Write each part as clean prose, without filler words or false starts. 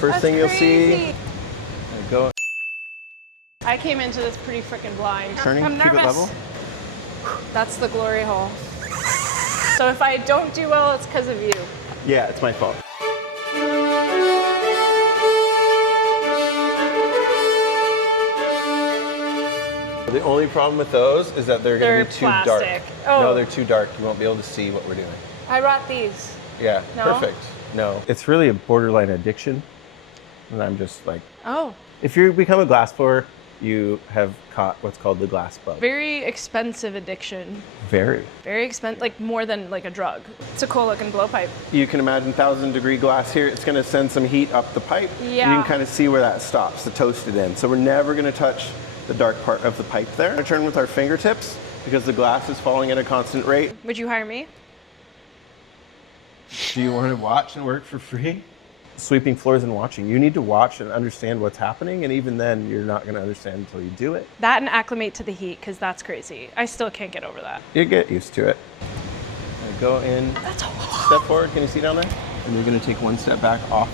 First thing you'll see. Go. I came into this pretty freaking blind. Turning, I'm keep nervous. it level. That's the glory hole. So if I don't do well, it's because of you. Yeah, it's my fault. The only problem with those is that they're going to be too plastic. dark. Oh. No, they're too dark. You won't be able to see what we're doing. I brought these. Yeah, No? perfect. No. It's really a borderline addiction. And I'm just like, Oh. if you become a glassblower, you have caught what's called the glass bug. Very expensive addiction. Very. Very expensive, like more than like a drug. It's a cool looking blowpipe. You can imagine 1,000-degree glass here. It's going to send some heat up the pipe. Yeah. You can kind of see where that stops, the toasted end. So we're never going to touch the dark part of the pipe there. I turn with our fingertips because the glass is falling at a constant rate. Would you hire me? Do you want to watch and work for free? Sweeping floors and watching. You need to watch and understand what's happening, and even then, you're not going to understand until you do it. That and acclimate to the heat, because that's crazy. I still can't get over that. You get used to it. Go in, That's a lot. step forward. Can you see down there? And you're going to take one step back off.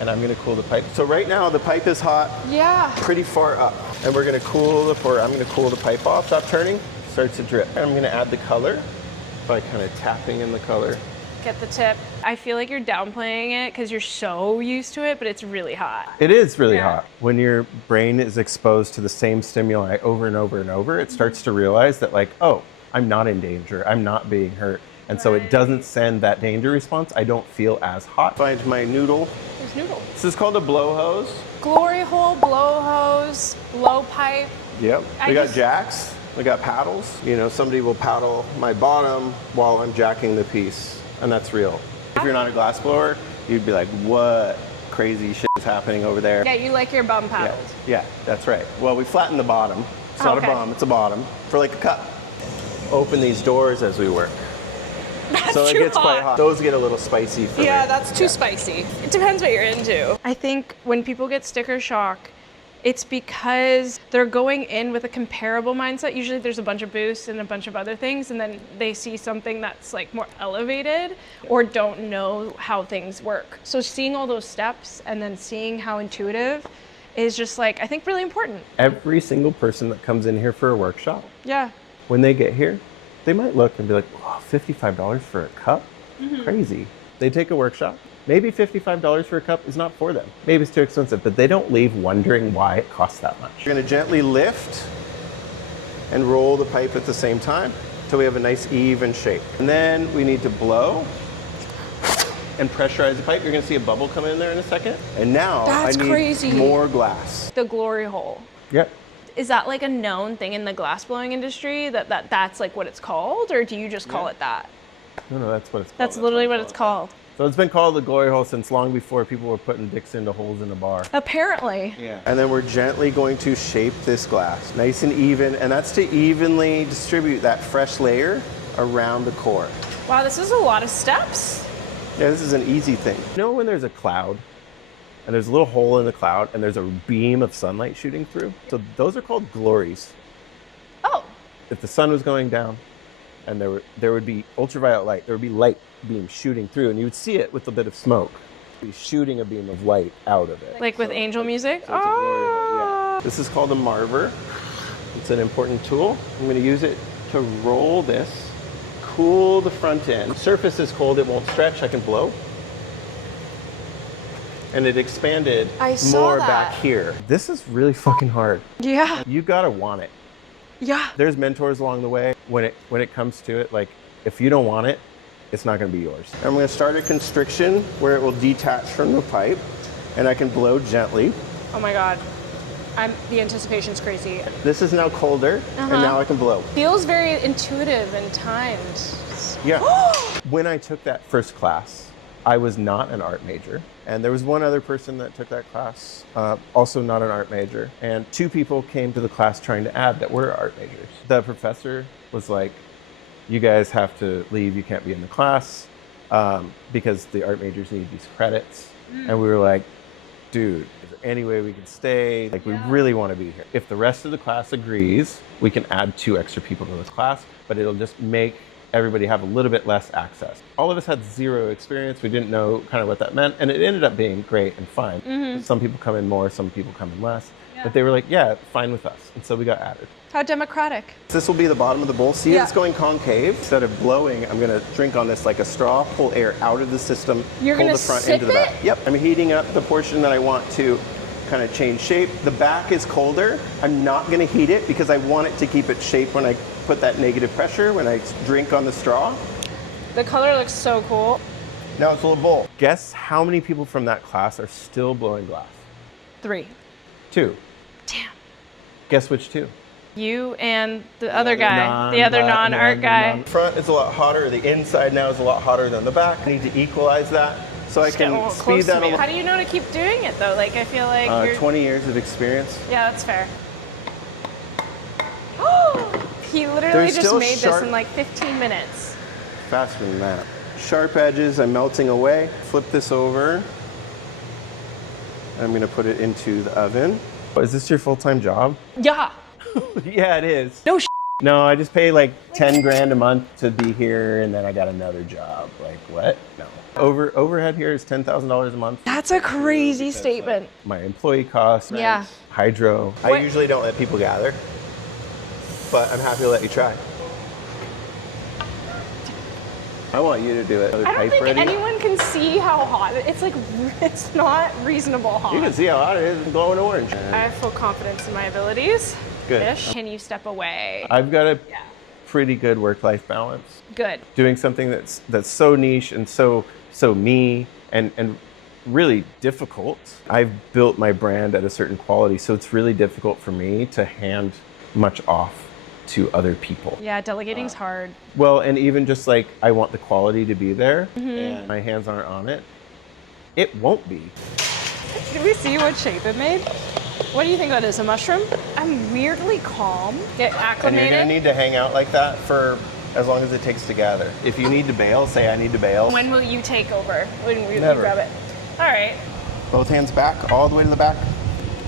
And I'm going to cool the pipe. So right now, the pipe is hot. Yeah. Pretty far up. And we're going to cool I'm going to cool the pipe off. Stop turning. Starts to drip. And I'm going to add the color by kind of tapping in the color. Get the tip. I feel like you're downplaying it because you're so used to it, but it's really hot. It is really Yeah. hot. When your brain is exposed to the same stimuli over and over and over, it starts to realize that like, oh, I'm not in danger. I'm not being hurt. And so it doesn't send that danger response. I don't feel as hot. Find my noodle. There's noodle. This is called a blow hose. Glory hole, blow hose, blow pipe. Yep. I We got just- jacks. We got paddles. You know, somebody will paddle my bottom while I'm jacking the piece. And that's real. If you're not a glassblower, you'd be like, what crazy shit is happening over there? Yeah, you like your bum Yeah, paddles. yeah, that's right. Well, we flatten the bottom. It's not Okay. a bum, it's a bottom for like a cup. Open these doors as we work. That's So it too gets quite hot. Those get a little spicy for me. Yeah, that's too spicy. It depends what you're into. I think when people get sticker shock, it's because they're going in with a comparable mindset. Usually there's a bunch of boosts and a bunch of other things, and then they see something that's like more elevated or don't know how things work. So seeing all those steps and then seeing how intuitive is just like, I think really important. Every single person that comes in here for a workshop, Yeah. when they get here, they might look and be like, wow, $55 for a cup? Crazy. They take a workshop. Maybe $55 for a cup is not for them. Maybe it's too expensive, but they don't leave wondering why it costs that much. You're gonna gently lift and roll the pipe at the same time until we have a nice even shape. And then we need to blow and pressurize the pipe. You're gonna see a bubble come in there in a second. And now That's I need crazy. more glass. The glory hole. Yep. Is that like a known thing in the glassblowing industry that's like what it's called, or do you just call it that? No, that's what it's called. That's literally what it's called. So it's been called the glory hole since long before people were putting dicks into holes in a bar. Apparently. Yeah. And then we're gently going to shape this glass nice and even, and that's to evenly distribute that fresh layer around the core. Wow, this is a lot of steps. Yeah, this is an easy thing. You know when there's a cloud and there's a little hole in the cloud and there's a beam of sunlight shooting through? So those are called glories. Oh, If the sun was going down and there would be ultraviolet light, there would be light beams shooting through, and you would see it with a bit of smoke. Be shooting a beam of light out of it. like with angel music? So it's a glory hole, yeah. This is called a marver. It's an important tool. I'm going to use it to roll this, cool the front end. Surface is cold, it won't stretch, I can blow. And it expanded I saw more that. back here. This is really fucking hard. Yeah. You gotta want it. Yeah. There's mentors along the way. When it comes to it, like if you don't want it, it's not gonna be yours. I'm gonna start a constriction where it will detach from the pipe and I can blow gently. Oh my God. The anticipation's crazy. This is now colder and now I can blow. Feels very intuitive and timed. Yeah. When I took that first class, I was not an art major. And there was one other person that took that class, also not an art major. And 2 people came to the class trying to add that were art majors. The professor was like, you guys have to leave, you can't be in the class because the art majors need these credits. And we were like, dude, is there any way we can stay? Like, we really want to be here. If the rest of the class agrees, we can add 2 extra people to this class, but it'll just make everybody have a little bit less access. All of us had zero experience. We didn't know kind of what that meant. And it ended up being great and fine. Some people come in more, some people come in less. But they were like, yeah, fine with us. And so we got added. How democratic. This will be the bottom of the bowl. See, it's going concave. Instead of blowing, I'm going to drink on this like a straw, pull air out of the system, You're pull gonna the front sip into the back. it? Yep, I'm heating up the portion that I want to kind of change shape. The back is colder. I'm not going to heat it because I want it to keep its shape when I put that negative pressure, when I drink on the straw. The color looks so cool. Now it's a little bowl. Guess how many people from that class are still blowing glass? 3. 2. Damn. Guess which 2? You and the other guy, the other non-art guy. The front is a lot hotter. The inside now is a lot hotter than the back. I need to equalize that so I can speed that a little. How do you know to keep doing it though? Like I feel like you're... 20 years of experience. Yeah, that's fair. He literally just made this in like 15 minutes. Faster than that. Sharp edges, I'm melting away. Flip this over. I'm gonna put it into the oven. Is this your full-time job? Yeah. Yeah, it is. No No, I just pay like 10 grand a month to be here, and then I got another job. Like, what? No. Overhead here is $10,000 a month. That's a crazy statement. My employee costs, Yeah. hydro. I usually don't let people gather, but I'm happy to let you try. I want you to do it. I don't think anyone can see how hot it's like. It's not reasonable hot. You can see how hot it is. It's glowing orange. I have full confidence in my abilities. Good. Can you step away? I've got a pretty good work-life balance. Good. Doing something that's so niche and so me and really difficult. I've built my brand at a certain quality, so it's really difficult for me to hand much off to other people. Yeah, delegating's hard. Well, and even just like I want the quality to be there and my hands aren't on it, it won't be. Did we see what shape it made? What do you think that is, a mushroom? I'm weirdly calm. Get acclimated. And you're gonna need to hang out like that for as long as it takes to gather. If you need to bail, say I need to bail. When will you take over? When will you Never. grab it? All right. Both hands back, all the way to the back.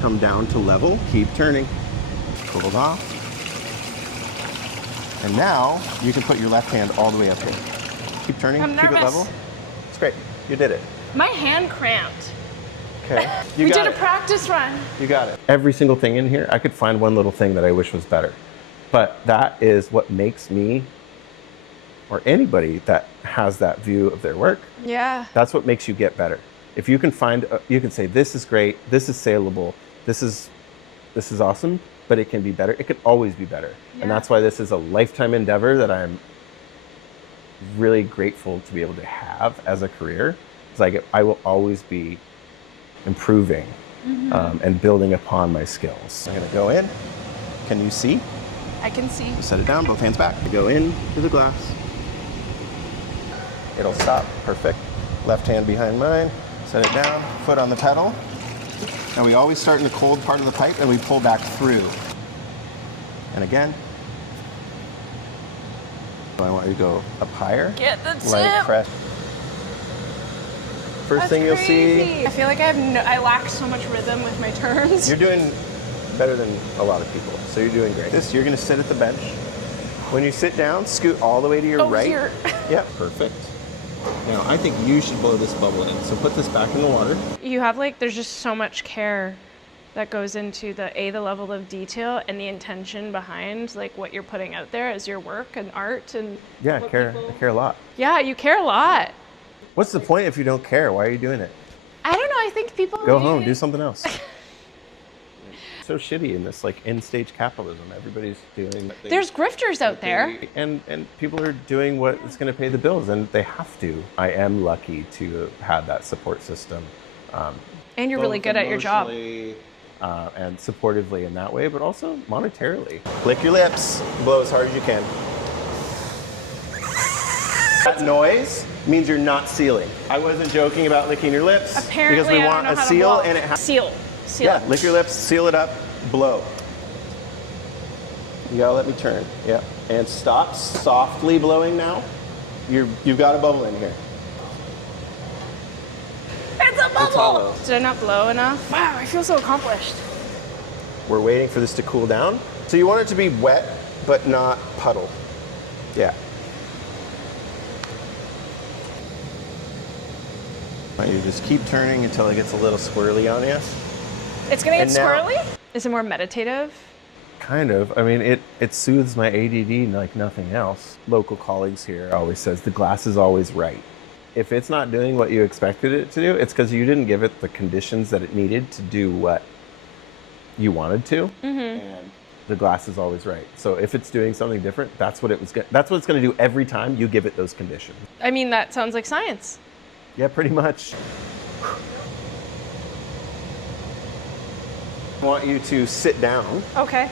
Come down to level, keep turning. Pull it off. And now you can put your left hand all the way up here. Keep turning, I'm keep it nervous. level. It's great, you did it. My hand cramped. Okay, We did a practice run. You got it. Every single thing in here, I could find one little thing that I wish was better. But that is what makes me, or anybody that has that view of their work, Yeah. that's what makes you get better. If you can find, you can say, this is great, this is saleable, this is awesome, but it can be better. It could always be better. Yeah. And that's why this is a lifetime endeavor that I'm really grateful to be able to have as a career. It's like I will always be improving and building upon my skills. I'm gonna go in. Can you see? I can see. Set it down, both hands back. Go in to the glass. It'll stop, perfect. Left hand behind mine, set it down, foot on the pedal. And we always start in the cold part of the pipe and we pull back through. And again. So I want you to go up higher. Get the Light tip. press. First thing you'll see. I feel like I lack so much rhythm with my turns. You're doing better than a lot of people, so you're doing great. You're gonna sit at the bench. When you sit down, scoot all the way to your right. Here. Yeah, perfect. Now, I think you should blow this bubble in. So put this back in the water. You have there's just so much care that goes into the level of detail and the intention behind what you're putting out there as your work and art and Yeah, I care a lot. Yeah, you care a lot. What's the point if you don't care? Why are you doing it? I don't know. I think people Go home, do something else. So shitty in this end stage capitalism. Everybody's doing. There's grifters out there, and people are doing what is going to pay the bills, and they have to. I am lucky to have that support system. And you're really good at your job. And supportively in that way, but also monetarily. Lick your lips, blow as hard as you can. That noise means you're not sealing. I wasn't joking about licking your lips. Apparently, because we I want don't know a how seal to blow. and it has Seal. Yeah, lick your lips, seal it up, blow. You gotta let me turn. Yeah, and stop softly blowing now. You've got a bubble in here. It's a bubble! It's hollow. Did I not blow enough? Wow, I feel so accomplished. We're waiting for this to cool down. So you want it to be wet, but not puddle. Yeah. You just keep turning until it gets a little squirrely on you. It's gonna get And now- squirrely? Is it more meditative? Kind of. I mean, it soothes my ADD like nothing else. Local colleagues here always says the glass is always right. If it's not doing what you expected it to do, it's because you didn't give it the conditions that it needed to do what you wanted to. And the glass is always right. So if it's doing something different, that's what it's going to do every time you give it those conditions. I mean, that sounds like science. Yeah, pretty much. I want you to sit down Okay.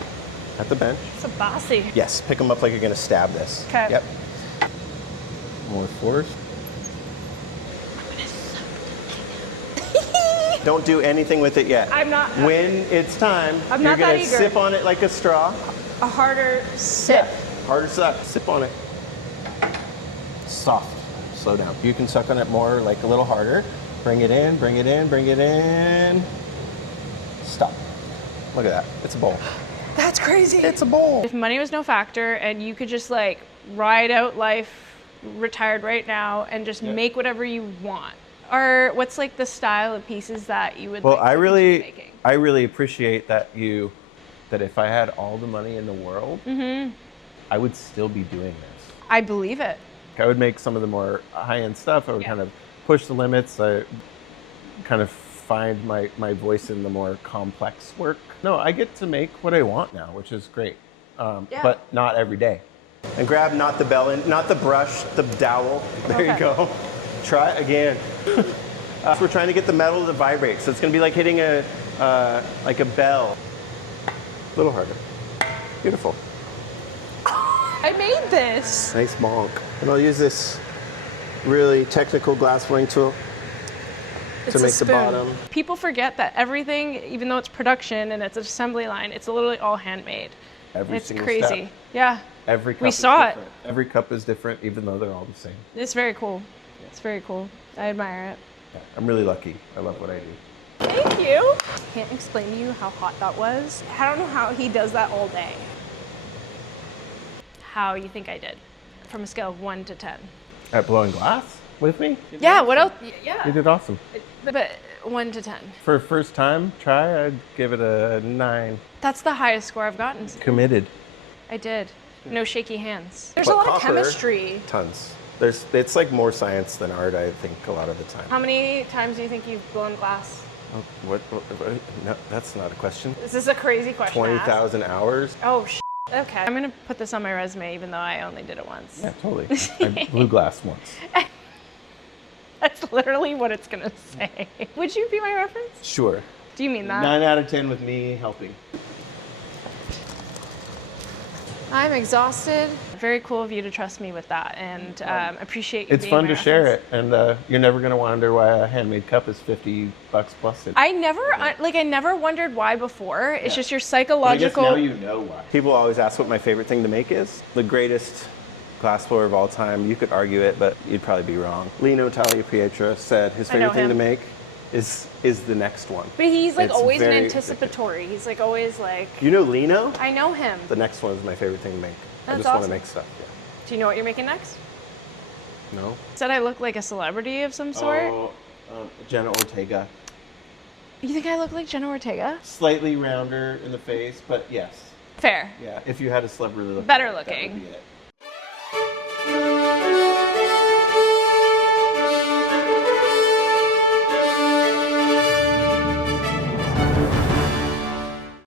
at the bench. It's a bossy. Yes, pick them up like you're going to stab this. Okay. Yep. More force. Don't do anything with it yet. I'm not- When it's time, I'm you're not that going to eager. sip on it like a straw. A harder sip. Harder suck. Sip on it. Soft. Slow down. You can suck on it more, like a little harder. Bring it in, bring it in, bring it in. Stop. Look at that. It's a bowl. That's crazy. It's a bowl. If money was no factor and you could just like ride out life, retired right now, and just make whatever you want, or what's like the style of pieces that you would Well, like I to really, keep making? I really appreciate that that if I had all the money in the world, I would still be doing this. I believe it. I would make some of the more high-end stuff. I would Yeah. kind of push the limits. I kind of find my voice in the more complex work. No, I get to make what I want now, which is great, but not every day. And grab not the not the brush, the dowel. There you Okay. go. Try it again. We're trying to get the metal to vibrate, so it's going to be like hitting like a bell. A little harder. Beautiful. I made this. Nice bonk. And I'll use this really technical glassblowing tool It's to a make the spoon. bottom. People forget that everything, even though it's production and it's an assembly line, it's literally all handmade. Every It's single crazy. step. Yeah. Every cup We is saw it. different. Every cup is different, even though they're all the same. It's very cool. It's very cool. I admire it. Yeah, I'm really lucky. I love what I do. Thank you. Can't explain to you how hot that was. I don't know how he does that all day. How you think I did? From a scale of 1 to 10. At blowing glass with me? You did Yeah, awesome. what else? You Yeah. did awesome. But 1 to 10. For a first time try, I'd give it a 9. That's the highest score I've gotten. Committed. I did. No shaky hands. There's But a lot of copper- chemistry. Tons. It's like more science than art, I think, a lot of the time. How many times do you think you've blown glass? Oh, what? No, that's not a question. Is this a crazy question? to ask? 20,000 hours? Oh, okay. I'm gonna put this on my resume, even though I only did it once. Yeah, totally. I blew glass once. That's literally what it's gonna say. Would you be my reference? Sure. Do you mean that? 9 out of 10 with me helping. I'm exhausted. Very cool of you to trust me with that, and appreciate you. It's being fun my to share reference. it, and you're never going to wonder why a handmade cup is $50 plus. I never wondered why before. It's just your But I guess psychological. now you know why. People always ask what my favorite thing to make is. The greatest glassblower of all time. You could argue it, but you'd probably be wrong. Lino Tagliapietra said his I know favorite thing to him. make is the next one. But he's like It's always very anticipatory. He's like always like. You know Lino? I know him. The next one is my favorite thing to make. I That's just want awesome. to make stuff. Do you know what you're making next? Yeah. No? Said I look like a celebrity of some sort. Oh, Jenna Ortega. You think I look like Jenna Ortega? Slightly rounder in the face, but yes. Fair. Yeah, if you had a celebrity look Better like that, that would looking. be it.